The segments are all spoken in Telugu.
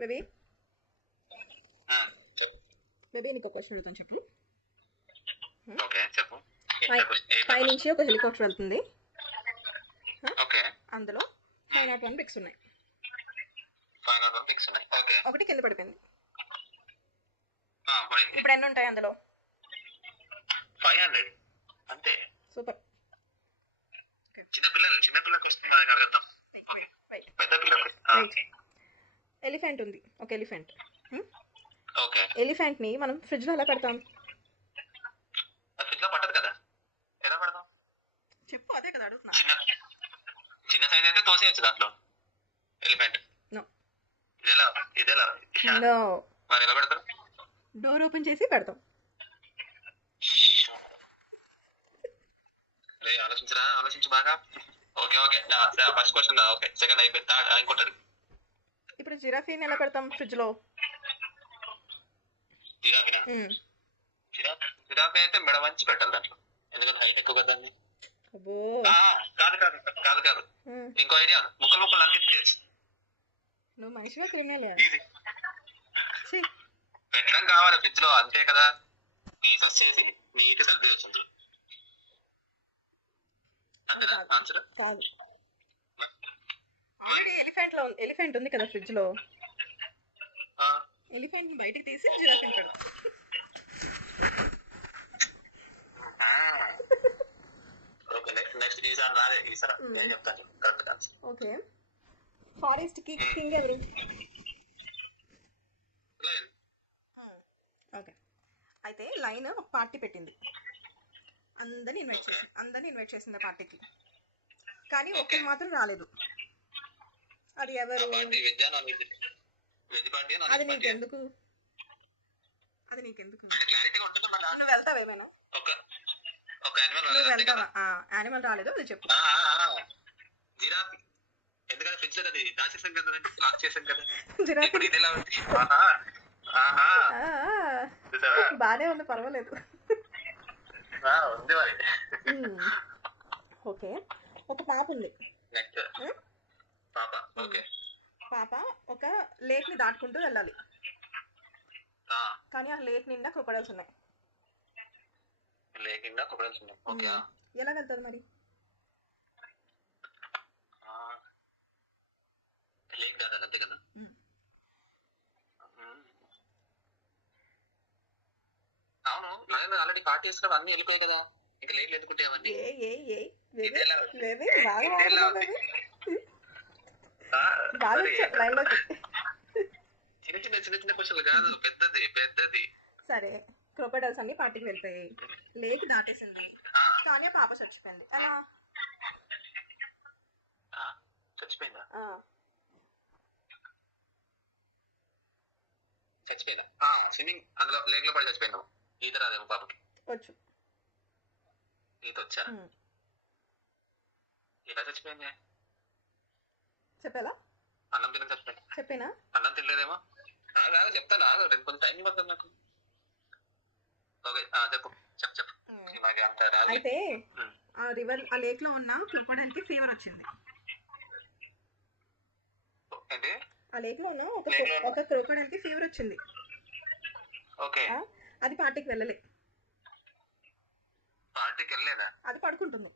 బేబీ ఆ, చెప్పు. బేబీ నీకు ఒక క్వశ్చన్ అడుగుతాను చెప్పు. ఓకే చెప్పు. పై నుంచి ఒక హెలికాప్టర్ వెళ్తుంది. ఓకే అందులో 501 బ్రిక్స్ ఉన్నాయి. 500 పిక్స్ ఉన్నాయి. ఓకే ఒకటి కింద పడిపోయింది. పోయింది. ఇప్పుడు ఎన్ని ఉంటాయి అందులో? 500 అంతే. సూపర్. చిన్నపిల్లలకు వస్తుంది కదా అడుగుతాం. పెద్ద పిల్లలకు ఎలిఫెంట్ ఉంది, ఒక ఎలిఫెంట్. ఓకే ఎలిఫెంట్ ని మనం ఫ్రిడ్జ్ లో ఎలా పెడతాం? ఫ్రిడ్జ్ లో పట్టదు కదా, ఎలా పెడదాం చెప్పు, అదే కదా అడుగుతున్నా. చిన్న సైజ్ అయితే తోసేయచ్చు దాంట్లో ఎలిఫెంట్. నో ఇదేలా నో, మరి ఎలా పెడతారు? డోర్ ఓపెన్ చేసి పెడతాం. ఆలోచించు బాగా. Okay okay first question okay, second అయిపోయింది, థర్డ్ ఇంకోటి. ఇప్పుడు జిరాఫీని ఎలా పెడతాం ఫ్రిడ్జ్ లో? జిరాఫీనా? జిరాఫీ అయితే మెడ వంచి పెట్టాలి దాంట్లో, ఎందుకంటే హైట్ ఎక్కువ కదా. కాదు కాదు కాదు కాదు, ఇంకో ఐడియా, ముక్కలు ముక్కలు నరికించేసి. నువ్వు మనిషిగా క్రిమినల్ పెట్టడం కావాలి ఫ్రిడ్జ్ లో, అంతే కదా. పీసెస్ చేసి నీట్ సర్ది వచ్చింది. కాదు, ఎలిఫెంట్ ఉంది కదా ఫ్రిడ్జ్ లో, ఎలిఫెంట్ ని బయటకు తీసి జిరాఫీని పెడతాం. ఓకే, ఫారెస్ట్ కి కింగ్ ఎవరు? ఓకే, అయితే లైన్ ఒక పార్టీ పెట్టింది, అందరిని ఇన్వైట్ చేసింది పార్టీకి, కానీ ఒక్కరు మాత్రం రాలేదు. అది ఎవరు? అది నీకెందుకు? నువ్వు వెళ్తావు ఏమైనా? నువ్వు వెళ్తావా? యానిమల్ రాలేదు, అది చెప్పు. జిరాఫీ, ఎందుకంటే ఫ్రిడ్జ్ లో దాచేసాం కదా, లాక్ చేసాం కదా. జిరాఫీ ఇదిలా ఉంది. బానే ఉంది, పర్వాలేదు. ఉంది మరి. ఓకే, ఒక పాప ఉంది. పాప ఒక లేక్ ని దాటుకుంటూ వెళ్ళాలి, కానీ ఆ లేక్ నిండా క్రొకోడైల్స్ ఉన్నాయి. ఎలా వెళ్తారు మరి? అవును, లైన్ ఆల్రెడీ పార్టీ చేసినవి అన్ని వెళ్ళిపోయాయి కదా, ఇంకా లేట్ ఎందుకుంటే అవన్నీ. చిన్న చిన్న క్వశ్చన్లు కాదు, పెద్దది. సరే, క్రొకోడైల్స్ అన్ని పార్టీకి వెళ్తాయి, లేక్ దాటేసింది, కానీ ఆ పాప చచ్చిపోయింది. ఎలా చచ్చిపోయిందా? స్విమ్మింగ్ అందులో లేక్ లో పడి చచ్చిపోయిందా? ఈత రాదేమో పాపకి? వచ్చు. ఈత వచ్చా? ఎలా చచ్చిపోయింది? చెప్పేలా? అన్నం తినక చచ్చిపోయింది. చెప్పేనా? అన్నం తినలేదేమో. చెప్తాను, కొంచెం టైం పడుతుంది నాకు. ఓకే చెప్పు. అయితే ఆ రివర్, ఆ లేక్ లో ఉన్న క్రొకోడైల్ కి ఫీవర్ వచ్చింది. ఏంటి? ఆ లేక్ లో ఉన్న ఒక క్రొకోడైల్ కి ఫీవర్ వచ్చింది. ఓకే, అది పార్టీకి వెళ్ళలే. పార్టీకి వెళ్ళలేదా? అది పడుకుంటుంది.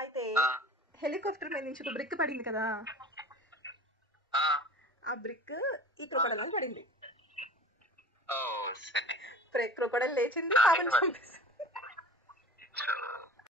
అయితే హెలికాప్టర్ మీద నుంచి ఒక బ్రిక్ పడింది కదా, ఆ బ్రిక్ ఈ క్రొకోడైల్ మీద పడింది. క్రొకోడైల్ లేచింది, పాపని చంపేసింది.